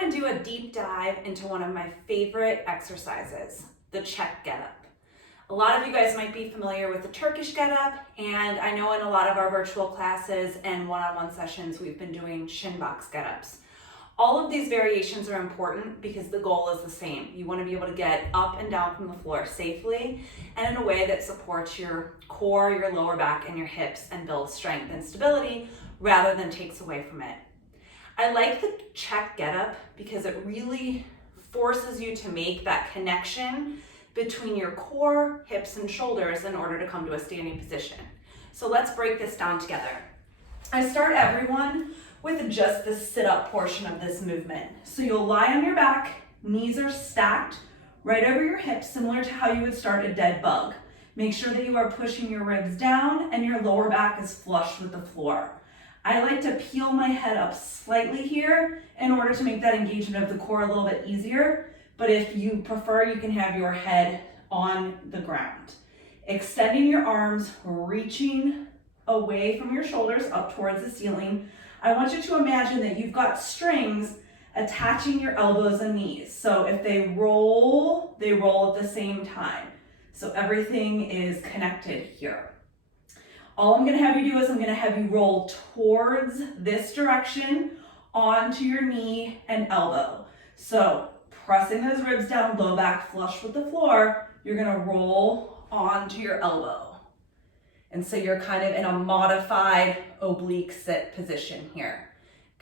want to do a deep dive into one of my favorite exercises, the Czech Getup. A lot of you guys might be familiar with the Turkish Getup, and I know in a lot of our virtual classes and one-on-one sessions we've been doing Shinbox Getups. All of these variations are important because the goal is the same. You want to be able to get up and down from the floor safely and in a way that supports your core, your lower back, and your hips and builds strength and stability rather than takes away from it. I like the Czech Getup because it really forces you to make that connection between your core, hips, and shoulders in order to come to a standing position. So let's break this down together. I start everyone with just the sit-up portion of this movement. So you'll lie on your back, knees are stacked right over your hips, similar to how you would start a dead bug. Make sure that you are pushing your ribs down and your lower back is flush with the floor. I like to peel my head up slightly here in order to make that engagement of the core a little bit easier, but if you prefer, you can have your head on the ground. Extending your arms, reaching away from your shoulders up towards the ceiling. I want you to imagine that you've got strings attaching your elbows and knees. So if they roll at the same time. So everything is connected here. All I'm gonna have you do is I'm gonna have you roll towards this direction onto your knee and elbow. So pressing those ribs down, low back flush with the floor, you're gonna roll onto your elbow. And so you're kind of in a modified oblique sit position here.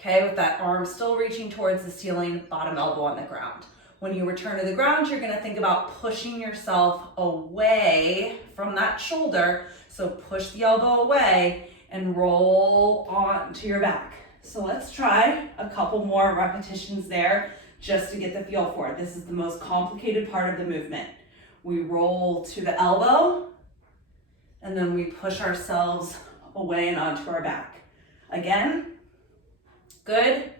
Okay, with that arm still reaching towards the ceiling, bottom elbow on the ground. When you return to the ground, you're gonna think about pushing yourself away from that shoulder. So push the elbow away and roll onto your back. So let's try a couple more repetitions there just to get the feel for it. This is the most complicated part of the movement. We roll to the elbow and then we push ourselves away and onto our back. Again, good.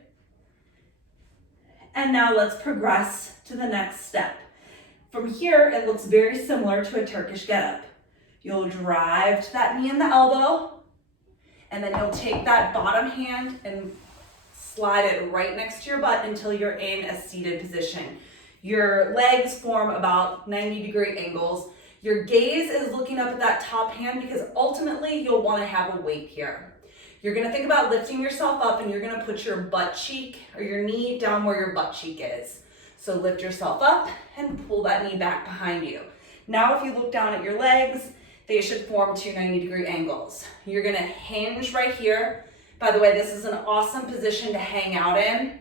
And now let's progress to the next step. From here, it looks very similar to a Turkish Getup. You'll drive to that knee and the elbow, and then you'll take that bottom hand and slide it right next to your butt until you're in a seated position. Your legs form about 90-degree angles. Your gaze is looking up at that top hand because ultimately you'll want to have a weight here. You're going to think about lifting yourself up and you're going to put your butt cheek or your knee down where your butt cheek is. So lift yourself up and pull that knee back behind you. Now if you look down at your legs, they should form two 90-degree angles. You're gonna hinge right here. By the way, this is an awesome position to hang out in.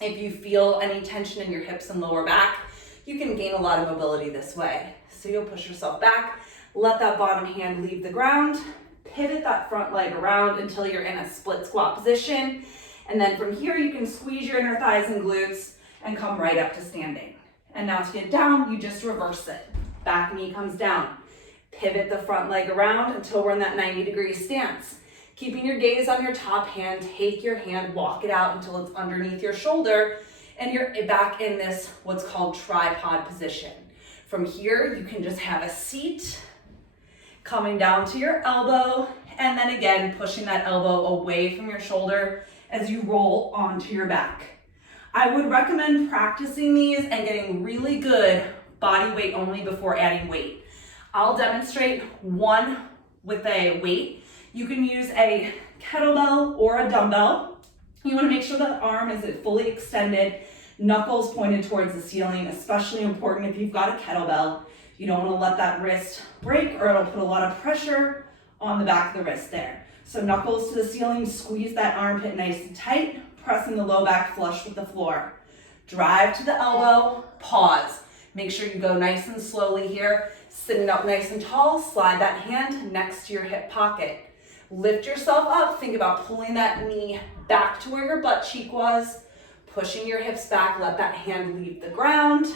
If you feel any tension in your hips and lower back, you can gain a lot of mobility this way. So you'll push yourself back, let that bottom hand leave the ground, pivot that front leg around until you're in a split squat position. And then from here, you can squeeze your inner thighs and glutes and come right up to standing. And now to get down, you just reverse it. Back knee comes down. Pivot the front leg around until we're in that 90-degree stance. Keeping your gaze on your top hand, take your hand, walk it out until it's underneath your shoulder, and you're back in this what's called tripod position. From here, you can just have a seat, coming down to your elbow, and then again, pushing that elbow away from your shoulder as you roll onto your back. I would recommend practicing these and getting really good body weight only before adding weight. I'll demonstrate one with a weight. You can use a kettlebell or a dumbbell. You want to make sure that the arm is fully extended, knuckles pointed towards the ceiling, especially important if you've got a kettlebell. You don't want to let that wrist break or it'll put a lot of pressure on the back of the wrist there. So knuckles to the ceiling, squeeze that armpit nice and tight, pressing the low back flush with the floor. Drive to the elbow, pause. Make sure you go nice and slowly here. Sitting up nice and tall, slide that hand next to your hip pocket. Lift yourself up, think about pulling that knee back to where your butt cheek was, pushing your hips back, let that hand leave the ground.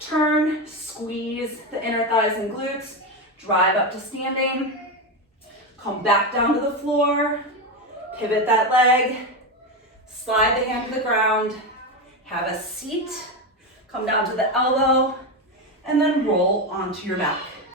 Turn, squeeze the inner thighs and glutes, drive up to standing, come back down to the floor, pivot that leg, slide the hand to the ground, have a seat, come down to the elbow, and then roll onto your back.